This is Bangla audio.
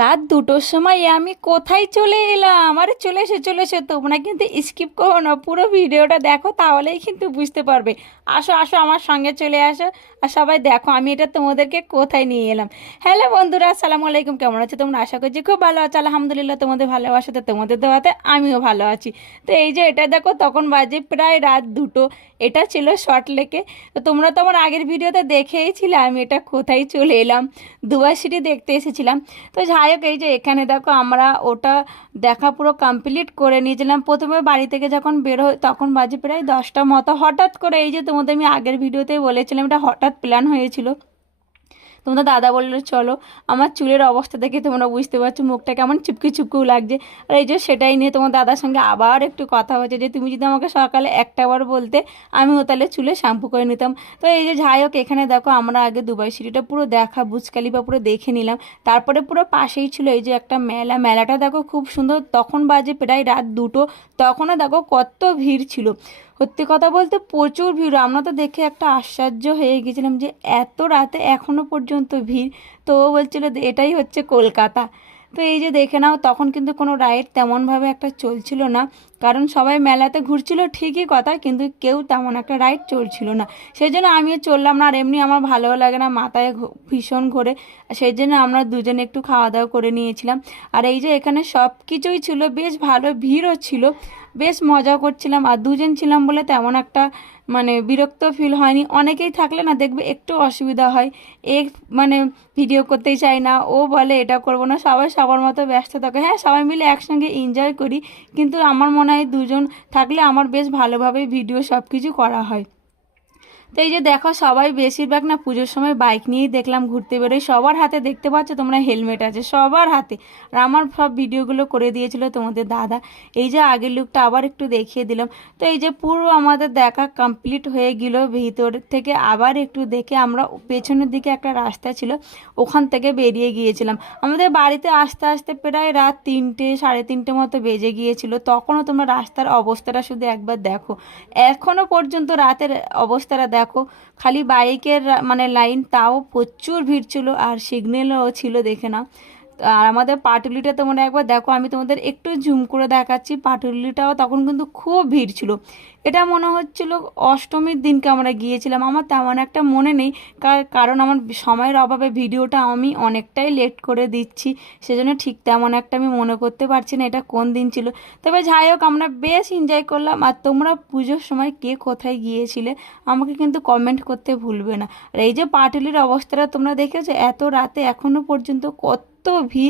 রাত 2টোর সময় আমি কোথায় চলে এলাম? আরে চলে এসো, তোমরা কিন্তু স্কিপ করো না, পুরো ভিডিওটা দেখো, তাহলেই কিন্তু বুঝতে পারবে। আসো আসো, আমার সঙ্গে চলে আসো। আর সবাই দেখো আমি এটা তোমাদেরকে কোথায় নিয়ে এলাম। হ্যালো বন্ধুরা, আসসালামু আলাইকুম। কেমন আছো তোমরা? আশা করছি খুব ভালো আছো। আলহামদুলিল্লাহ, তোমাদের ভালোবাসাতে, তোমাদের দেওয়াতে আমিও ভালো আছি। তো এই যে এটা দেখো, তখন বাজে প্রায় রাত 2টো। এটা ছিল শর্ট লেকে। তো তোমরা তো আমার আগের ভিডিওতে দেখেইছিলে আমি এটা কোথায় চলে এলাম। দুবাই সিটি দেখতে এসেছিলাম। তো যাই হোক, এই যে এখানে দেখো আমরা ওটা দেখা পুরো কমপ্লিট করে নিয়েছিলাম। প্রথমে বাড়ি থেকে যখন বের হই তখন বাজে প্রায় 10টা মতো। হঠাৎ করে, এই যে তোমাদের আমি আগের ভিডিওতেই বলেছিলাম, এটা হঠাৎ প্ল্যান হয়েছিল। তোমাদের দাদা বললো চলো। আমার চুলের অবস্থা দেখে তোমরা বুঝতে পারছো মুখটা কেমন চুপকি চুপকিও লাগছে। আর এই যে সেটাই নিয়ে তোমার দাদার সঙ্গে আবার একটু কথা হচ্ছে যে তুমি যদি আমাকে সকালে একটাবার বলতে, আমিও তাহলে চুলে শ্যাম্পু করে নিতাম। তো এই যে যাই হোক, এখানে দেখো আমরা আগে দুবাই সিটিটা পুরো দেখা, বুর্জ খলিফা পুরো দেখে নিলাম। তারপরে পুরো পাশেই ছিল এই যে একটা মেলা। মেলাটা দেখো খুব সুন্দর। তখন বাজে প্রায় রাত 2টো। তখনও দেখো কত ভিড় ছিল। সত্যি কথা বলতে প্রচুর ভিড়। আমরা তো দেখে একটা আশ্চর্য হয়ে গেছিলাম যে এত রাতে এখনো পর্যন্ত ভিড়। তো ও বলছিল যে এটাই হচ্ছে কলকাতা। তো এই যে দেখে নাও, তখন কিন্তু কোনো রাইড তেমনভাবে একটা চলছিল না। কারণ সবাই মেলাতে ঘুরছিল ঠিকই কথা, কিন্তু কেউ তেমন একটা রাইড চলছিল না। সেই জন্য আমিও চললাম না। আর এমনি আমার ভালোও লাগে না, মাথায় ভীষণ ঘোরে। সেই জন্য আমরা দুজনে একটু খাওয়া দাওয়া করে নিয়েছিলাম। আর এই যে এখানে সব কিছুই ছিল, বেশ ভালো ভিড়ও ছিল। বেশ মজা করছিলাম। আর দুজন ছিলাম বলে তেমন একটা মানে বিরক্ত ফিল হয়নি। অনেকেই থাকলে না দেখবে একটু অসুবিধা হয়। এক মানে ভিডিও করতেই চাই না, ও বলে এটা করব না, সবাই সবার মতো ব্যস্ত থাকে। হ্যাঁ, সবাই মিলে একসঙ্গে এনজয় করি, কিন্তু আমার মনে হয় দুজন থাকলে আমার বেশ ভালোভাবে ভিডিও সব কিছু করা হয়। তো এই যে দেখো, সবাই বেশিরভাগ না পুজোর সময় বাইক নিয়েই দেখলাম ঘুরতে বেরোয়। সবার হাতে দেখতে পাচ্ছ তোমরা হেলমেট আছে, সবার হাতে। আর আমার সব ভিডিওগুলো করে দিয়েছিল তোমাদের দাদা। এই যে আগের লুকটা আবার একটু দেখিয়ে দিলাম। তো এই যে পুরো আমাদের দেখা কমপ্লিট হয়ে গেল। ভিতর থেকে আবার একটু দেখে আমরা পেছনের দিকে একটা রাস্তা ছিল, ওখান থেকে বেরিয়ে গিয়েছিলাম। আমাদের বাড়িতে আসতে আসতে প্রায় রাত 3টে, সাড়ে 3টে মতো বেজে গিয়েছিল। তখনও তোমরা রাস্তার অবস্থাটা শুধু একবার দেখো। এখনো পর্যন্ত রাতের অবস্থাটা দেখো। খালি বাইকের মানে লাইন, তাও প্রচুর ভিড় ছিল। আর সিগন্যালও ছিল, দেখে না। আর আমাদের পাটুলিটা তোমরা একবার দেখো, আমি তোমাদের একটু জুম করে দেখাচ্ছি। পাটুলিটাও তখন কিন্তু খুব ভিড় ছিল। এটা মনে হচ্ছিল অষ্টমীর দিনকে আমরা গিয়েছিলাম। আমার তেমন একটা মনে নেই, কারণ আমার সময়ের অভাবে ভিডিওটা আমি অনেকটাই লেট করে দিচ্ছি। সেজন্য ঠিক তেমন একটা আমি মনে করতে পারছি না এটা কোন দিন ছিল। তবে যাই হোক, আমরা বেশ এনজয় করলাম। আর তোমরা পুজোর সময় কে কোথায় গিয়েছিলে আমাকে কিন্তু কমেন্ট করতে ভুলবে না। আর এই যে পাটুলির অবস্থাটা তোমরা দেখেছো, এত রাতে এখনো পর্যন্ত কত ভিড়।